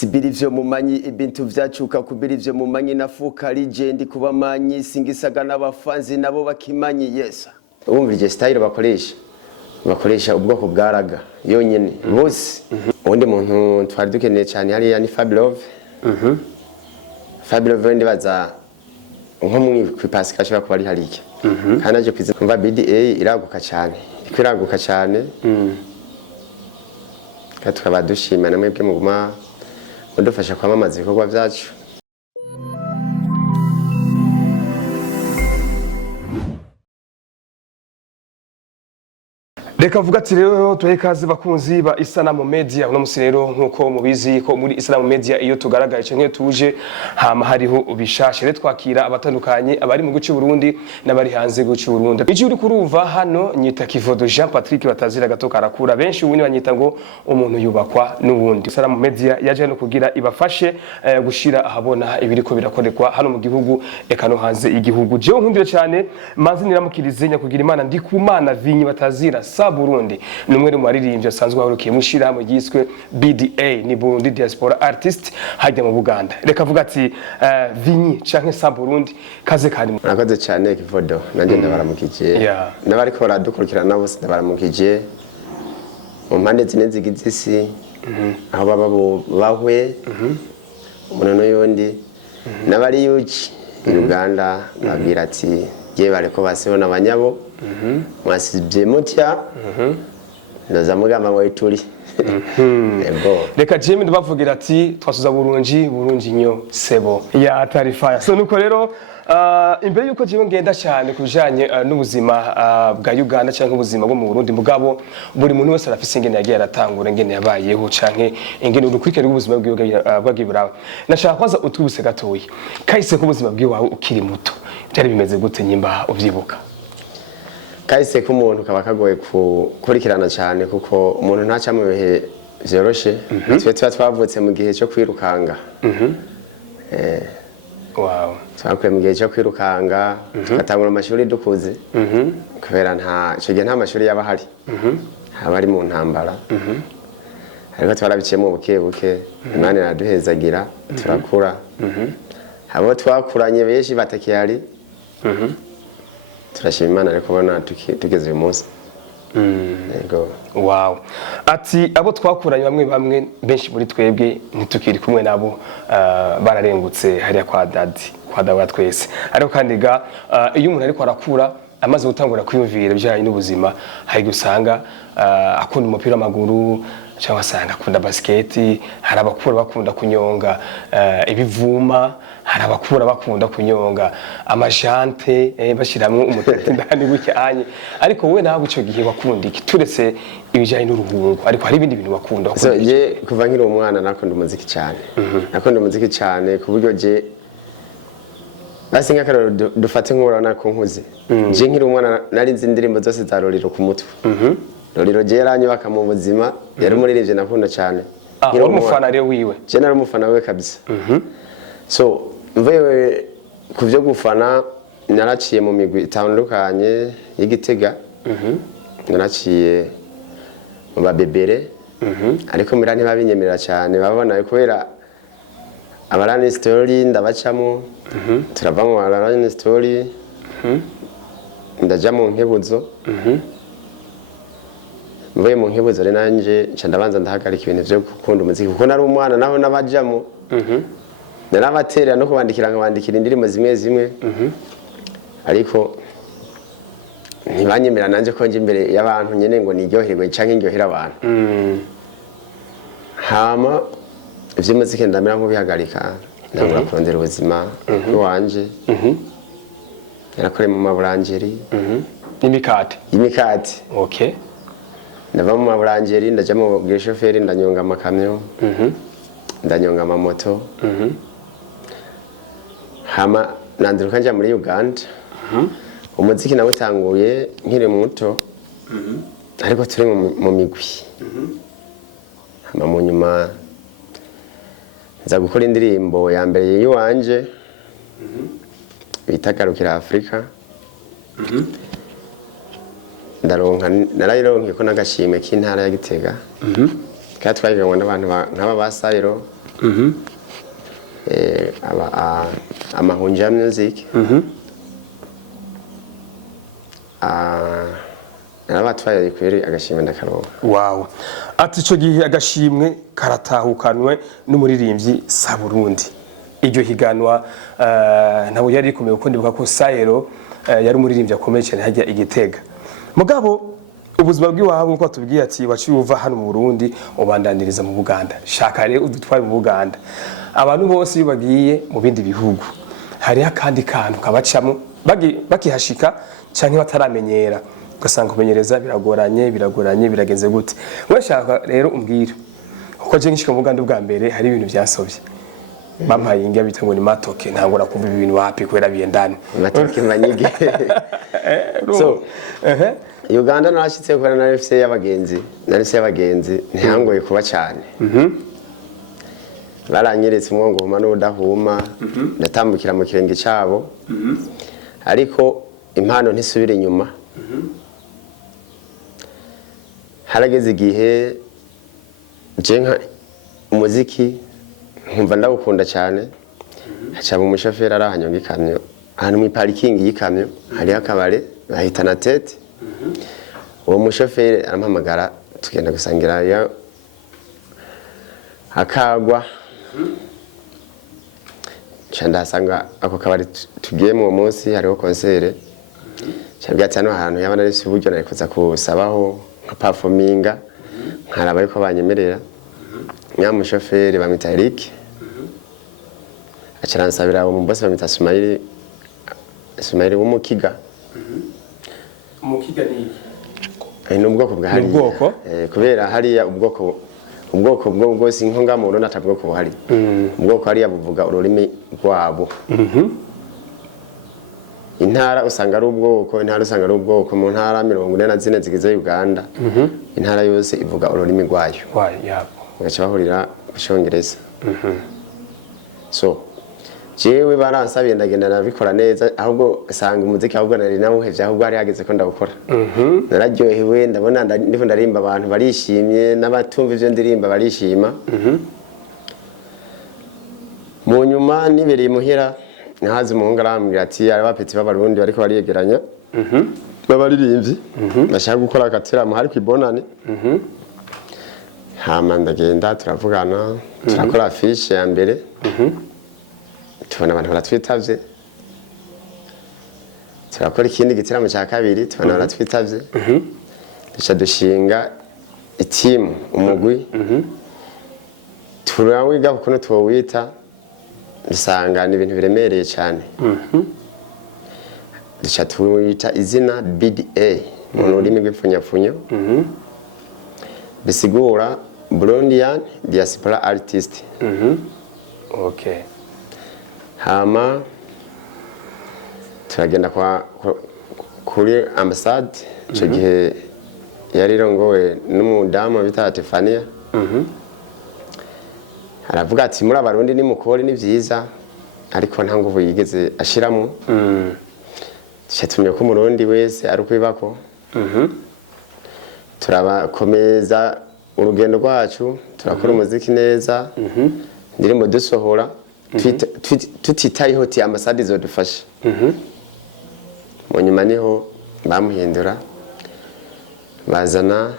sibiri vyo mumanyi ibintu vyacuka kubiri vyo mumanyi nafuka legend kuba manyi singisaga n'abafanzi nabo bakimanyi yesa umvije style bakoresha ubwoko bwaraga yonyene bose undi muntu twari dukeneye cyane hariya ni Fablove Fablove ndibaza nko mu kwipasika ashaka kuba ari harike kandi aje kwiza kumva BDA iraguka cyane iraguka cyane tukaba dushima namwe bwe muguma mudufasha kwamamaza ibikorwa byacu. Reka vuga ati rero tuhekaze bakunzi ba Isanamu Media uno musi rero nkuko mubizi ko muri Isanamu Media iyo tugaragaye cyo tuje hama hariho ubishashe rero twakira abatandukanye abari mu guci Burundi n'abari hanze guci Burundi. Ije uri kuruva hano nyita Kivodo Jean Patrick batazira gato karakura benshi ubuni banyita ngo umuntu yubakwa n'ubundi. Isanamu Media yaje no kugira ibafashe gushira ahabona ibiriko birakorekwa hano mu gihugu eka no hanze igihugu. Je nkundire cyane manzi niramukirize nyakugira Imana ndi kumana vinyi batazira Burundi numwe mu baririmbyi asanzwe warukiye mushira mu giswe BDA ni Burundi Diaspora Artist hajya mu Buganda. Reka vuga ati Vinyi canke sa Burundi kaze kandi murakoze cyane Kivodo nanje ndabaramukije n'abari ko baradukurikirana bose ndabaramukije mu mpande zine zigizisi aho baba bahwe umuntu no yondi n'abari yuki Uganda babwira ati je bareko basibona abanyabo mwasibye mutya ndaza mugamba ngo ituri reka jemi ndabavugira ati twasuza Burundi nyo sebo ya tarifaya so nuko rero imbere yuko jewe ngenda cyane kujanye n'ubuzima bwa Uganda canke ubuzima bwo mu Burundi mugabo buri muntu wese arafise ingene yagiye aratangura ingene yabayeho canke ingene urukwikere rw'ubuzima bw'iburawe nashaka kwaza utwubuse gatoyi kahise ko ubuzima bw'iwawe ukiri muto byari bimeze gute nyimba uvyibuka kahise ko umuntu kaba kagoye kurikirana cyane kuko umuntu ntaca mu bihe vyoroshe twe twavutse mu gihe cyo kwirukanga wow twakuye mu gihe cyo kwirukanga tugatangura amashuri dukuze kubera nta mashuri yaba hari haba ari mu ntambara ariko twarabiciyemo buke Imana iraduhezagira turakura abo twakuranye benshi batakiyari turashima Imana ariko bona tugeze uyu munsi yego wow ati abo twakuranye bamwe benshi muri twebwe ntitukiri kumwe nabo bararengutse hariya kwa dada twese ariko kandi ga iyo umuntu ariko arakura amaze gutangura kwiyumvira bijanye n'ubuzima hari gusanga akunda umupira w'amaguru cyangwa asanga akunda basket hari abakura bakunda kunyonga ibivuma hari abakura bakunda kunyonga amajante bashiramwe umutete ndani gucyanye ariko wowe nawe ico gihe wakunda iki turetse ibijanye n'uruhungu ariko hari ibindi bintu wakunda so je kuva nkiri umwana nakunda umuziki cyane nakunda umuziki cyane ku buryo je basi nk'akararo dufate nk'urana ko nkuze je nkiri umwana nari nzi indirimbo zose za Roriro ku mutwe Roriro je yaranyubaka mu buzima yari umuririmbyi nakunda cyane nkiri umufana rero wiwe je nari umufana we kabisa so mvewe kuvyo gufana naraciye mu migwi itandukanye y'Igitega naraciye mu babebere ariko mira ntibabinyemerera cyane babona kubera abarani story ndabacamo turava mu abarani story ndaja mu nkebuzo mvuye mu nkebuzo rero nanje nca ndabanza ndahagarika ibintu byo gukunda umuziki kuko nari umwana naho nabajamo narabaterera no kubandikira nkabandikira indirimbo zimwe ariko ntibanyemera nanje ko nje imbere y'abantu nyene ngo niryoherwe canke ndyohera abantu hama ivy'umuziki ndamera nk'ubihagarika ndabura kurondera ubuzima bwanje yarakore mu maburangeri imikate okay ndava mu maburangeri ndaja mu bweshoferi ndanyonga amakamyo ndanyonga amamoto hama nandiruka nja muri Uganda umuziki nawutanguye nkiri muto ariko turi mu migwi hama mu nyuma nza gukora indirimbo ya mbere yiwanje bitagarukira Afrika narayironke ko nagashimwe k'intara ya Gitega kandi twagirango n'abantu nk'aba basayiro amahunja music narabatwaye kweri agashimwe ndakaronka. Wow. Ati ico gihe agashimwe karatahukanwe n'umuririmbyi Saburundi. Iryo higanwa nabo yari rikomeye uko ndibuka ko Sayero yari umuririmbyi akomeye cyane hajya Igitega. Mugabo ubuzima bw'iwabo uko tubwiye ati waciye uva hano mu Burundi ubandaniriza mu Buganda. Shaka rero udutware mu Buganda. Abantu bose iyo bagiye mu bindi bihugu hari akandi kantu kabacamo bakihashika canke bataramenyera ugasanga kumenyereza biragoranye birageze gute. Washaka rero umbwira uko je ngishika mu Buganda bwa mbere hari ibintu byasovye. Bampaye ingia bita ngo ni matoke ntango nakumva ibintu wapi kwera biyendane. Matoke manyige. So Uganda narashitse kubera na FC y'abagenzi ntihangoye kuba cyane. Baranyeretse umwongo huma n'udahuma ndatambukira mu kirenge cyabo. Ariko impano ntisubire inyuma. Harageze igihe jenka umuziki nkumva ndawukunda cyane. Hacaba umushoferi arahanyonga ikamyo ahantu mu parking y'ikamyo hari akabare bahitana tete. Uwo mushoferi arampamagara tugenda gusangira ya akagwa ndasanga ako kabari tugiye mu munsi hariho concert cyabwiye ati hano ahantu yabana ari uburyo narikoza kusabaho nka performinga nkaraba yuko banyemerera. Nyamushoferi bamita Eric acaransabira mu boss bamita Sumaili w'umukiga. Umukiga ni n'ubwoko bwa hari kubera hariya ubwoko bwo bwose inkonga mu Burundi atabwoko buhari. Ubwoko hariya buvuga ururimi rwabo. Intara usanga ari ubwoko mu ntara 44 zigize Uganda. Intara yose ivuga ururimi rwayo. Bacha bahurira Cyongereza. So jewe baransabiye ndagenda nabikora neza ahubwo asanga umuziki ahubwo nari nawuhevye ahubwo ari hageze ko ndawukora. Nararyohewe ndabona ndiko ndarimba abantu barishimye n'abatumva ivyo ndirimba barishima. Mu nyuma nibereye muhira nahaze umuhungu arambwira ati ari bapeti b'abarundi bariko bariyegeranya. Babaririmbyi bashaka gukora akatira mu hari kwibonane. Hama ndagenda turavugana turakora affiche ya mbere. Tubona abantu baratwitavye. Turakora ikindi gitaramo cya kabiri tubona baratwitavye. Duca dushinga itimu umugwi. Turawiga kuko twowita dusanga ni ibintu biremereye cyane. Duca tuwita izina BDA mu rurimi rw'ipfunyapfunyo. Bisigura Burundian Diaspora Artist. Okay. Hama turagenda kuri ambassade cyo gihe yari rongowe n'umudamu bita Tefania. Aravuga ati muri abarundi ni mukore ni byiza ariko nta nguvu yigeze ashiramo. Cyatumye ko umurundi wese ari kwibako. Turabakomeza urugendo rwacu turakora umuziki neza. Ndirimo dusohora tutitayeho ti ambassade zodufasha. Mu nyuma niho bamuhindura bazana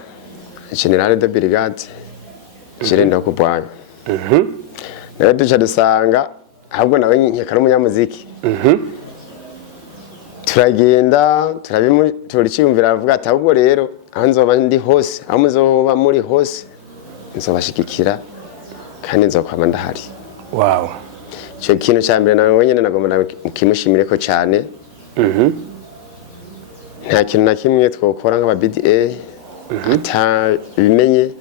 General de Brigade Jirenda kubwayo. Nawe duca dusanga ahubwo nawe nkeka n'umunyamuziki. Turagenda turiciyumvira avuga ati ahubwo rero aho nzoba ndi hose aho muzoba muri hose nzobashigikira kandi nzokwama ndahari. Wow. Cyo kintu cya mbere nawe wenyine nagomba kimushimire ko cyane. Nta kintu na kimwe twokora nk'aba BDA atabimenye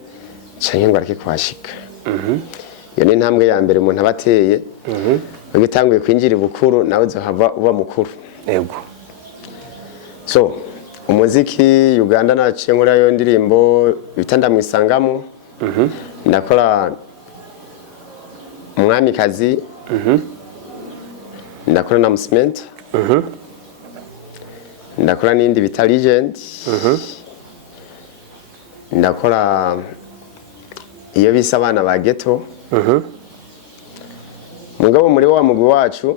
cyangwa ngo areke kwashika. Iyo ni intambwe ya mbere umuntu abateye. Bagitanguye kwinjira ibukuru nawe uzohava uba mukuru. Yego. So umuziki Uganda naciye nkora yo ndirimbo bitanda mwisangamo. Ndakora Umwamikazi. Ndakora na Musement. Ndakora n'indi bita Legend. Ndakora iyo bisa abana ba ghetto. mugabo muri wa mugwi wacu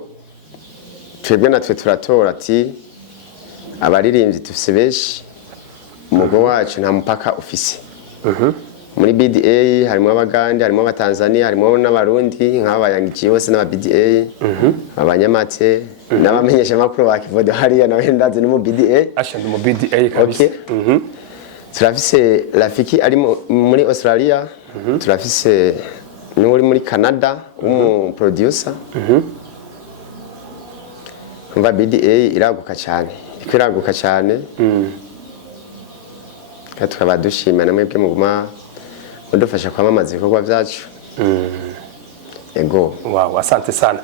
twebwe natwe turatora ati abaririmbyi tufise benshi umugwi wacu nta mupaka ufise. Muri BDA harimo abagande, harimo abatanzania, harimo n'abarundi nk'abayangiye bose n'aba BDA, abanyamate n'abamenyesha makuru ba Kivodo hariya nawe ndazi no mu BDA. Ashandi mu BDA kabisa. Turafise Rafiki ari muri Australia, turafise n'uri muri Canada producer. Umva BDA iraguka cyane. Iraguka cyane. Tukaba dushima namwe bwe muguma mudufasha kwamamaza ibikorwa byacu. Ego. Wow, asante sana.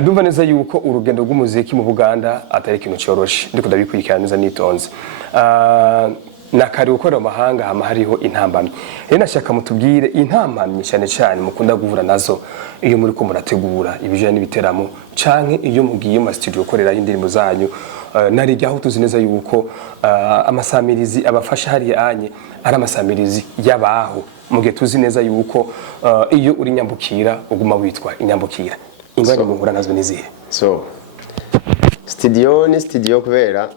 Ndumva neza yuko urugendo rw'umuziki mu Buganda atari ikintu cyoroshe. Ndiko ndabikurikirana neza nitonze. Nakari gukora amahanga hama hariho intambamye. Rero nashaka mutubwire intambamye cyane cyane mukunda guhura nazo iyo muri ko murategura ibijanye n'ibiteramo canke iyo mugiye mu studio gukorera indirimbo zanyu. Narijyaho tuzi neza yuko amasamirizi abafasha hari anye ari amasamirizi yabaho mugihe tuzi neza yuko iyo uri nyambukira uguma witwa inyambukira ingane muhura nazo nizihe. So studio ni studio kubera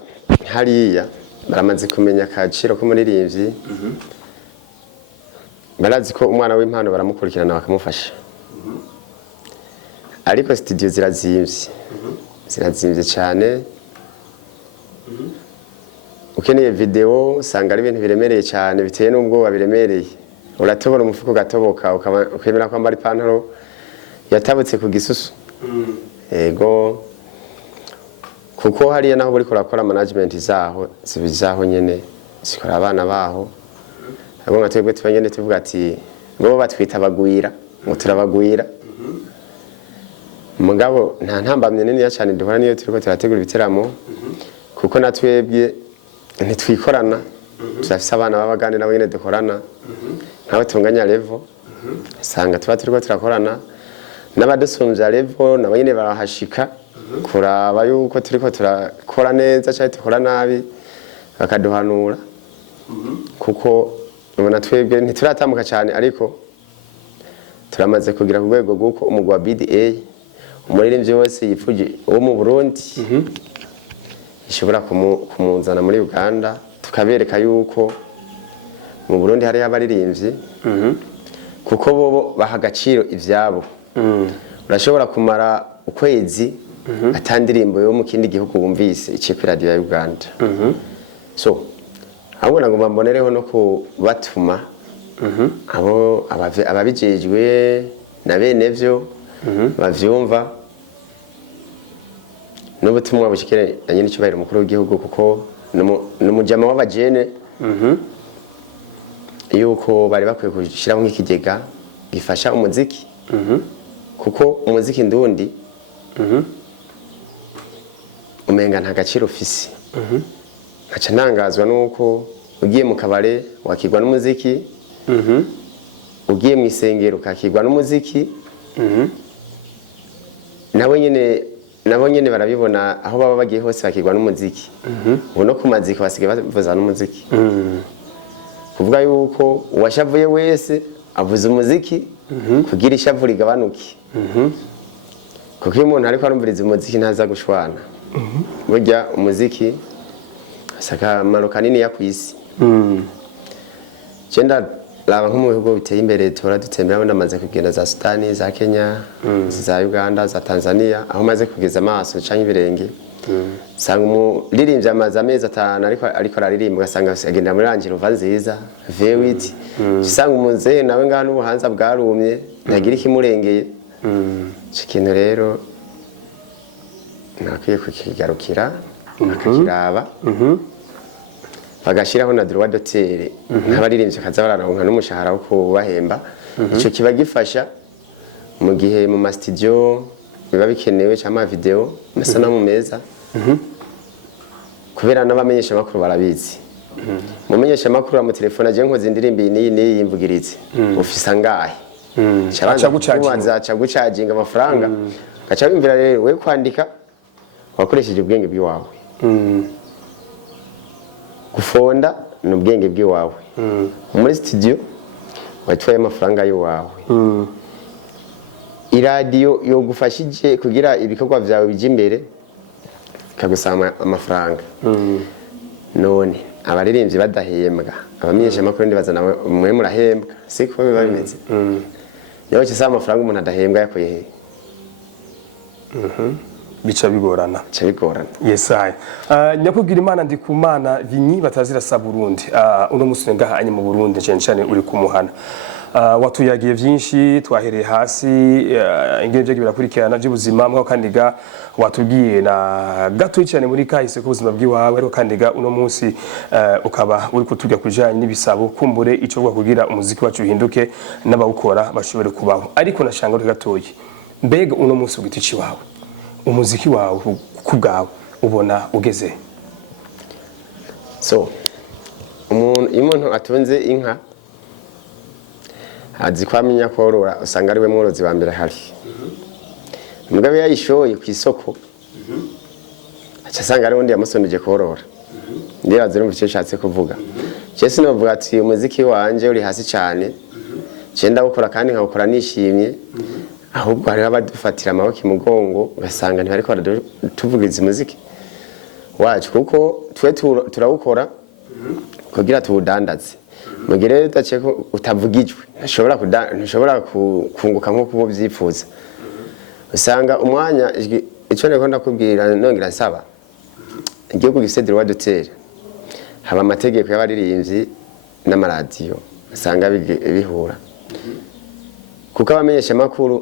hariya baramaze kumenya kaciro ko muririmbyi. Barazi ko umwana w'impano baramukurikirana bakamufasha. Ariko studio zirazimvye. Zirazimvye cyane. Ukeneye video usanga ari ibintu biremereye cyane biteye n'ubwo babiremereye. Uratobora umufuko gatoboka ukemera ko ambara ipantaro yatabutse ku gisusu. Ego kuko hariya naho buri kurakora management zaho zibizaho nyene zikora abana baho. Abo ngatwebwe tubanyene tuvuga ati bo batwita bagwira ngo turabagwira. Mugabo nta ntambamye nini cyane duhora niyo turiko turategura ibiteramo kuko natwebwe ntitwikorana. Turafise abana babagane nabo nyene dukorana nabo tunganya level. Sanga tuba turiko turakorana n'abadusumbya level nabo nyene barahashika kuraba yuko turiko turakora neza cyane tukora nabi bakaduhanura. Kuko ubona twebwe ntituratambuka cyane ariko turamaze kugira ku rwego rw'uko umugwi wa BDA umuririmbyi wese yipfuje wo mu Burundi ishobora kumuzana muri Uganda tukabereka yuko mu Burundi hari abaririmbyi kuko bobo baha agaciro ivyabo. Urashobora kumara ukwezi atandirimbo yo mu kindi gihugu wumvise iciye kuri radio ya Uganda. So abona ngo bambonereho no kubatuma abo ababijejwe na bene vyo bavyumva n'ubutumwa bushikire nyine cyubahiro mukuru w'igihugu kuko n'umujama w'abajene yuko bari bakwiye kushiraho nk'ikigega gifasha umuziki kuko umuziki ndundi umenga nta gaciro ufise. Aca ntangazwa nuko ugiye mu kabare wakigwa n'umuziki, ugiye mu isengero ukakigwa n'umuziki. Nabo nyene barabibona aho baba bagiye hose bakigwa n'umuziki. Ubu no ku maziki basigaye bavuza n'umuziki. Kuvuga yuko uwashavuye wese avuza umuziki kugira ishavu rigabanuke. Kuko iyo umuntu ariko arumviriza umuziki ntaza gushwana. Burya umuziki akamaro kanini ya kwisi. Genda laba nko mu bihugu biteye imbere tora dutembera ndamaze kugenda za Sudani, za Kenya, za Uganda, za Tanzania aho maze kugeza amaso canke ibirenge. Sanga umuririmbyi amaze amezi 5 ariko araririmba ugasanga agenda muri rangiro va nziza V8. Sanga umuzehe nawe ngana ubuhanza bwarumye ntagira ikimurengeye. Ikintu rero nakwiye kukigarukira nakakiraba bagashiraho na droit d'auteur n'abaririmbyi kaza bararonka n'umushahara wo kubahemba. Ico kiba gifasha mu gihe mu studio biba bikenewe cyama video masanamu meza. Kubera n'abamenyesha makuru barabizi. Mumenyesha makuru mu telefone aje nkoze indirimbi ni yimvugiritse ufisa ngahe aca gucaginga amafaranga gaca bimvira rero we kwandika wakoresheje ubwenge bw'iwawe. Gufonda n'ubwenge bw'iwawe. Muri studio watwaye amafaranga y'uwawe. iradiyo yo gufashije kugira ibikorwa byawe bije imbere kagusama amafaranga none abaririmbyi badahembwa abamenyesha makuru ndi bazana mwe murahembwa siko biba bimeze yaho cyasa amafaranga umuntu adahembwa yakoye he bica bigorana yesaya nyakubwira Imana ndi kumana vinyi batazira sa Burundi uno musore ngaha anye mu Burundi cyane uri kumuhana watuyagiye byinshi twahereye hasi ingene birakurikirana by'ubuzima mwa kandiga watubwiye na gato cyane muri kahise ku buzima bw'iwawe ariko kandiga uno munsi ukaba uri kutujya kujanye n'ibisabo kumbure ico bwa kugira umuziki wacu uhinduke n'abawukora bashobore kubaho ariko nashanga uri gatoyi mbega uno munsi ugiti ci wawe umuziki wawe kubwawe ubona ugeze so umuntu atunze inka azi kwamenya korora usanga ari we mworozi wa mbere hari mugabe yayishoye ku isoko acasanga ari wundi yamusonije korora ndibaze no mvuce nshatse kuvuga cyese novuga ati umuziki wanje uri hasi cyane cyenda gukora kandi nkakora nishimye ahubwo hari abadufatira amaboko imugongo ugasanga ntibariko baratuvugiriza umuziki wacu kuko twe turawukora kugira tuwudandaze mugire utace ko utavugijwe ntushobora kunguka nko kubo byipfuza usanga umwanya icyo neko ndakubwira nongera nsaba igihugu gifite droit d'auteur haba amategeko y'abaririmbyi n'amaradiyo usanga bihura kuko abamenyesha makuru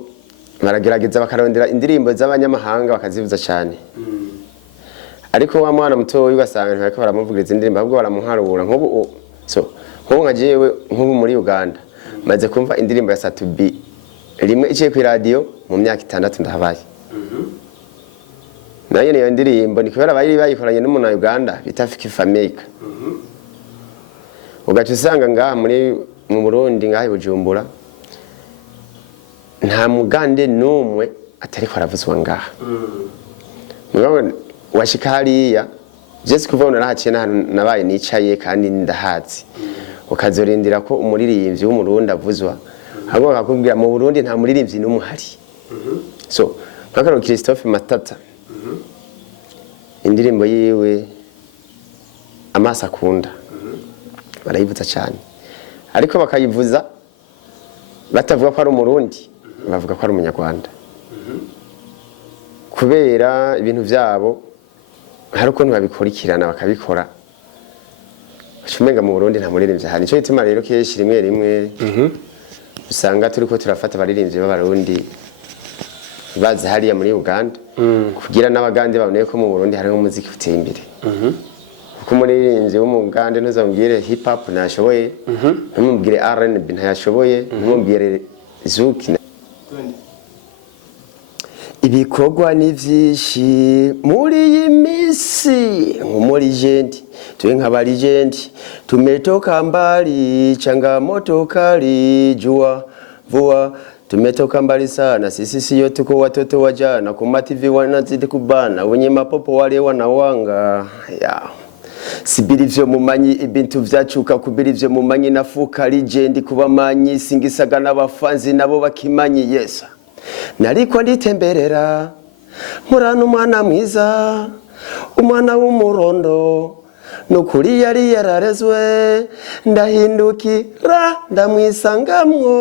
baragerageza bakarondera indirimbo z'abanyamahanga bakazivuza cyane ariko wa mwana mutoyi ugasanga ntabwo baramuvugiriza indirimbo ahubwo baramuharura nk'ubu nk'ubu nka jewe nk'ubu muri Uganda maze kumva indirimbo ya Satubi rimwe iciye ku radio mu myaka 6 ndahabaye nayo niyo ndirimbo ni kubera bayikoranye n'umuntu wa Uganda bita Fiki Fameka ugaca usanga ngaha mu Burundi ngaha i Bujumbura nta mugande n'umwe atariko aravuzwa ngaha mugabo washika hariya Jesse kuvona nahaciye nabaye nicaye kandi ndahazi ukazorindira ko umuririmbyi w'umurundi avuzwa ahubwo bakakubwira mu Burundi nta muririmbyi n'umuhari so nkakaro Christophe Matata indirimbo yiwe amasa akunda barayivuza cyane ariko bakayivuza batavuga ko ari umurundi bavuga ko ari umunyarwanda kubera ibintu byabo hari ukuntu babikurikirana bakabikora umenga mu Burundi nta muririmbyi hari cyo gituma rero keshi rimwe usanga turiko turafata abaririmbyi b'abarundi bazi hariya muri Uganda kugira n'abagande babone ko mu Burundi hariho umuziki uteye imbere kuko umuririmbyi w'umugande ntuzambwire hip hop nashoboye ntumubwire R&B ntayashoboye ntumubwire zuki ibikorwa ni vyinshi muri iyi misi nk'umuri legend tuwe nk'aba legend tumetoka mbali changamoto kali jua mvua tumetoka mbali sana sisi sio tuko watoto wa jana kuma TV wanazidi kubana wenye mapopo wale wanawanga sibiri vyo mumanyi ibintu vyacuka kubiri vyo mumanyi nafuka legend kubamanyi singisaga n'abafanzi nabo bakimanyi yesa nariko nditemberera murana umwana mwiza umwana w'umurondo nukuri yari yararezwe ndahindukira ndamwisangamwo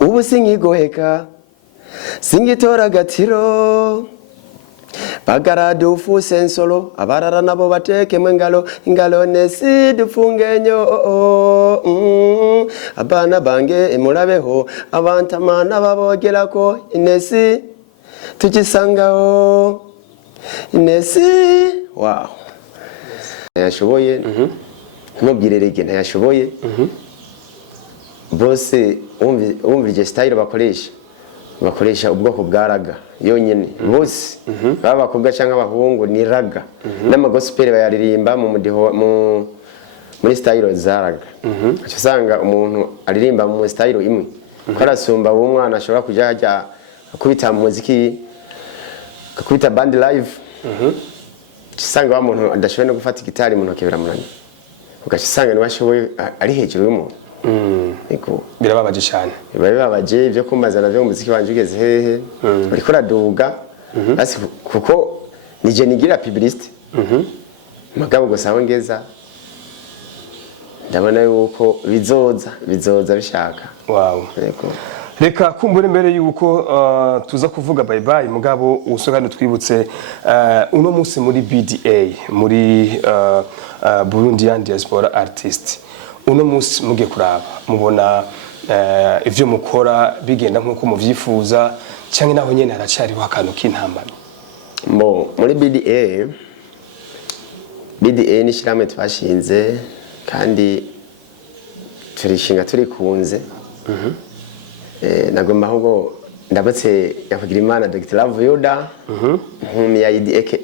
ubu sinkigoheka singitora gatiro bagarade ufuse nsolo abarara nabo batekemwe ingalo nesi dufungenyo abana bange murabeho abantamana babogerako inesi tugisangaho inesi wow yashoboye ntumubwire rege ntayashoboye bose umvije style bakoresha ubwoko bwa raga yonyene bose baba bakobwa cyangwa abahungu ni raga n'amagospel bayaririmba mu mudiho muri style za raga usanga umuntu aririmba mu style imwe ko arasumba uwo mwana ashobora kujya hajya akubita muziki akubita band live usanga wa muntu adashoboye no gufata gitari mu ntoke biramunani ugasanga ni washoboye ari hejuru y'umuntu yego birababaje cyane bibabaje ibyo kumaza navyo umuziki wanje ugeze hehe ariko raduga basi kuko nije nigira publicité mugabo gusa aho ngeza ndabona yuko bizoza bishaka wow yego reka kumbure mbere yuko tuza kuvuga bye bye mugabo usogano twibutse uno munsi muri BDA muri Burundian Diaspora Artist uno munsi mugiye kuraba mubona ivyo mukora bigenda nkuko muvyifuza cyangwa naho nyene haracariho akantu k'intambamye muri BDA ni shiramwe twashinze kandi turishinga turikunze nagomba ahubwo ndabutse yakugira imana Dr. Love Yoda nkumi ya ID aka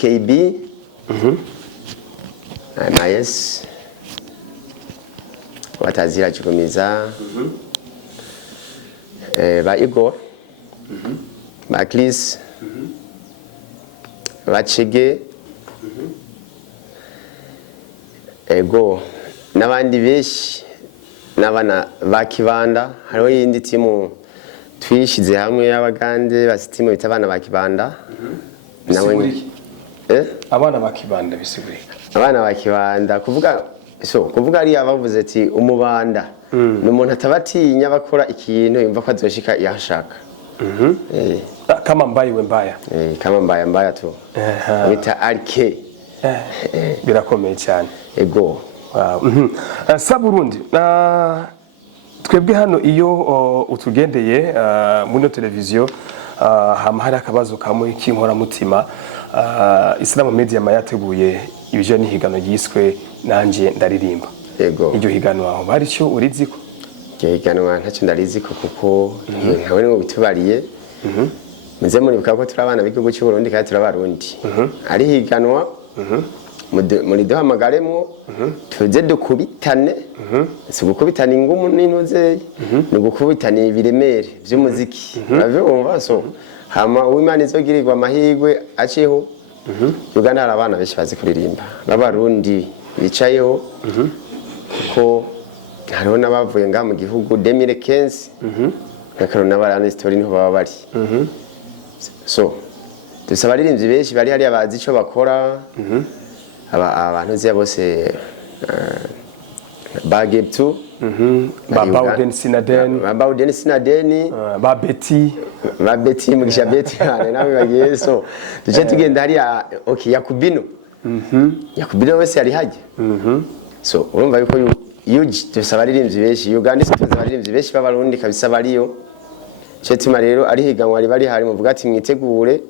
KB yes watazira chukumiza ba Igor ba Chris ba Chege ego n'abandi beshi n'abana bakibanda hariho yindi timu twishize hamwe y'abagande basitimu bita abana bakibanda nawe abana bakibanda bisigurika abana bakibanda kuvuga ari abavuze ati umubanda n'umuntu atabatinya bakora ikintu yumva ko azoshika yashaka kama mbaye we mbaya kama mbaya tu bita arke birakomeye cyane ego sa Burundi twebwe hano iyo utugendeye muri televiziyo hama hari akabazo kamwe k'inkora mutima Islam Media yateguye ibije n'ihigano yiswe nanje ndaririmba yego iryo higano aho bari cyo uriziko higanwa ntacyo ndariziko kuko ntawe ngo bitubariye muze muri bikako turabana b'igihugu cy'u Burundi kandi turabarundi ari higanwa muri duhamagaremo tuze dukubitane si gukubitana ingumu n'intuze ni gukubitana ibiremere by'umuziki uravyumva so hama uw'Imana izogirirwa amahirwe aciho Uganda hari abana benshi bazi kuririmba b'abarundi bicayeho kuko hariho n'abavuye ngaha mu gihugu 2015 nakaro n'abarana story niho baba bari so dusaba abaririmbyi benshi bari hari abazi ico bakora abantu ziya bose Bageptu Babauden Sinadeni Babeti mugisha beti nawe bagiye so tuje tugenda hari Yakubino Yakubino wese yari haje so urumva yuko dusaba abaririmbyi benshi Uganda tuzi abaririmbyi benshi b'abarundi kabisa bariyo cyo tuma rero ari higanwa bari hari muvuga ati mwitegure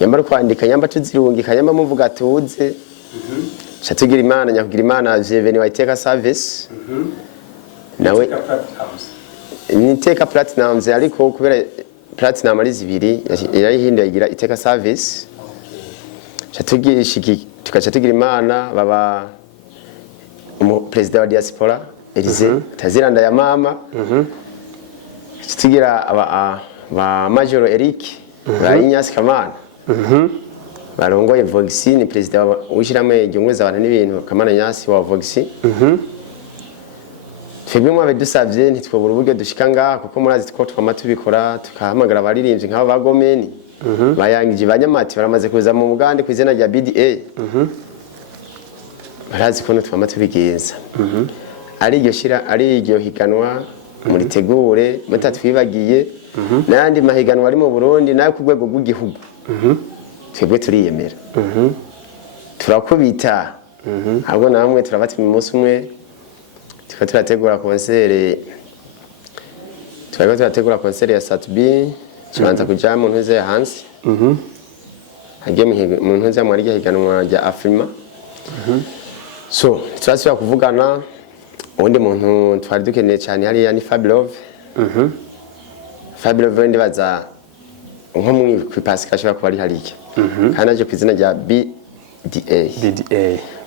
yamba kwandika yamba tuzirungika yamba muvuga tuze Chatugira imana nyakugira imana Jeveni Waiteka service nawe niteka platinums ariko kubera platinum ari zibiri yari hinda igira iteka service chatugira shiki tukachatugira imana baba president wa diaspora Elize taziranda ya mama chatugira ba Major Eric ba Inyasi Kamana barongoye Voxi ni president w'ishiramwe ryungweza abantu n'ibintu Kamana Nyasi wa Voxi twebwe mwabe dusavye ntitwobura uburyo dushika ngaha kuko murazi two twamatubikora tukahamagara abaririmbyi nk'aba bagomeni bayangije banyamati baramaze kuza mu Bugande ku izina rya BDA barazi ko twamatubigenza ari iryo higanwa muri tegure mutatwibagiye n'andi mahiganwa ari mu Burundi nayo ku rwego rw'igihugu twebwe turiyemera turakubita ahubwo namwe turabati mu munsi umwe turategura konsere ya Satbi tubanza kuja mu ntuze ya hansi hagiye mu ntuze mu rya higanwa rya Afrima so turasubira kuvugana ubundi muntu twari dukeneye cyane hariya ni Fablove Fablove ndibaza nko mu kwipasika ashobora kuba ari hariya kandi aje ku izina rya BDA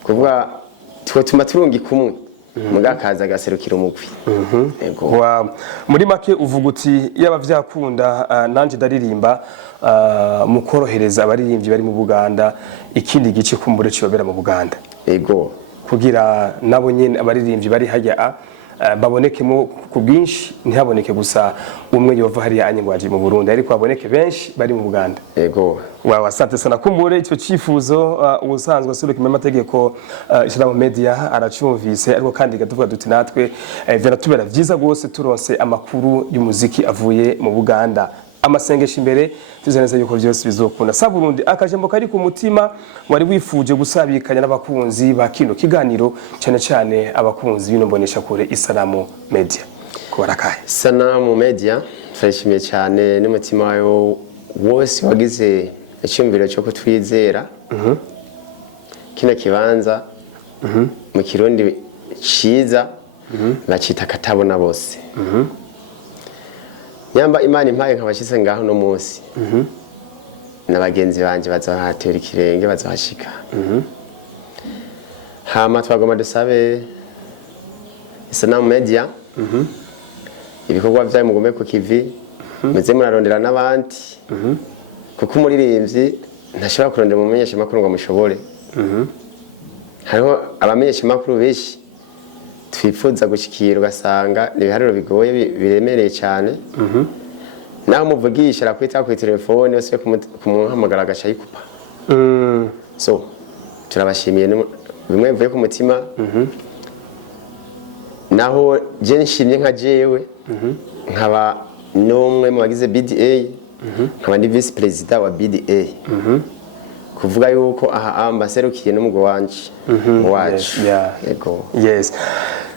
kuvuga tuma turungi kumwe mugakaza gaserukira umugwi muri make uvuga uti yaba vyakunda nanje ndaririmba mukorohereza abaririmbyi bari mu Buganda ikindi gice kumbure cyobera mu Buganda ego kugira nabo nyene abaririmbyi bari hajya babonekemo ku bwinshi ntihaboneke gusa umwe yova hariya anyengwaje mu Burundi ariko baboneke benshi bari mu Buganda. Yego. Wa asante sana kumbure icyo cifuzo ubusanzwe asubira ku mategeko Islam Media aracumvise ariko kandi gatuvuga duti natwe vyaratubera vyiza gose turonse amakuru y'umuziki avuye mu Buganda. Amasengesho imbere tuzaneza yuko byose bizokunda. Sa Burundi akajembo kari ku mutima wari wifuje gusabikanya n'abakunzi ba kino kiganiro cyane cyane abakunzi bino mbonesha kure Islam Media. Kubarakaye. Islam Media turashimiye cyane n'umutima wayo wose wagize icyumviro cyo kutwizera. Kino kibanza mu Kirundi ciza bacita katabona bose. Nyamba Imana impaye nkabashitse ngaho no munsi. Nabagenzi banje bazahatera ikirenge bazahashika. Hama twagoma dusabe Islam Media. Ibikorwa byayo mugume ku kivi. Muze murarondera n'abandi. Kuko umuririmbyi ntashobora kurondera mu menyesha makuru ngo mushobore. Hariho abamenyesha makuru benshi twifuza gushikira ugasanga ibiharuro bigoye biremereye cyane. Naho muvugisha arakwita ku telefone yose kumuhamagara agaca yikupa. So turabashimiye bimwe mvuye ku mutima. Naho je nshimye nka jewe nkaba nomwe mu bagize BDA nkaba ndi vice president wa BDA. Kuvuga yuko aha ambaserukiye n'umugo wanje wacu. Yego. Yes.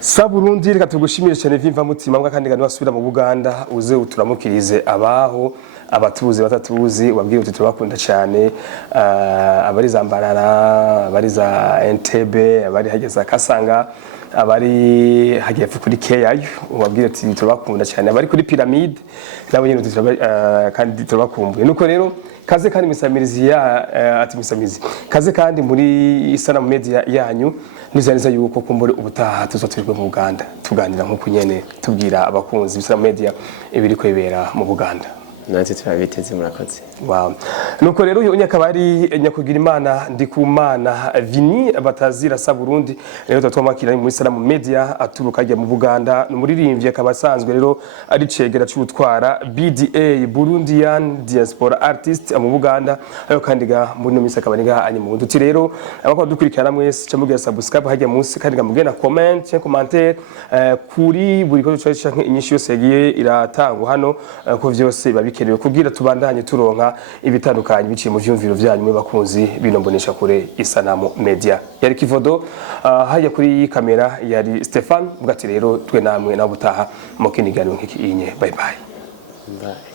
Sa Burundi reka tugushimire cyane vimva mutima mbwa kandi gano wasubira mu Buganda uze uturamukirize abaho abatuzi batatuzi ubabwire uti turabakunda cyane abari Zambarara abari za Entebbe abari hageza Kasanga abari hagiye kuri Keyayo ubabwire uti turabakunda cyane abari kuri Pyramide nabo nyine kandi turabakumbuye nuko rero kaze kandi misamirizi ati misamizi kaze kandi muri Islam Media yanyu nizaniza yuko kumbure ubutaha tuzoturirwe mu Buganda tuganira nkuko nyene tubwira abakunzi Islam Media ibiri kwebera mu Buganda. Natwe turabiteze murakoze. Wow. Nuko rero uyu nyakabari nyakugira Imana Ndikumana Vini batazira Sa Burundi rero twamakira muri Islam Media aturuka ajya mu Buganda n'umuririmbyi akabasanzwe rero ari cegera cy'utwara BDA Burundian Diaspora Artist mu Buganda ayo kandi ga muri no misa kabaniga anye mu Burundi rero abakwa dukurikirana mwese cyamugira subscribe hajya munsi kandi gamugena comment cyangwa commentaire kuri buri ko cyo canke inyishu yose yagiye iratangwa hano ko vyose babikenewe kugira tubandanye turonka ibitandukanye biciye mu vyumviro byanyu bakunzi binombonesha kure Islam Media. Yari Kivodo hajya kuri kamera yari Stefan bugati rero twe namwe na butaha mu kiniganiro nk'iki inye. Bye bye. Bye.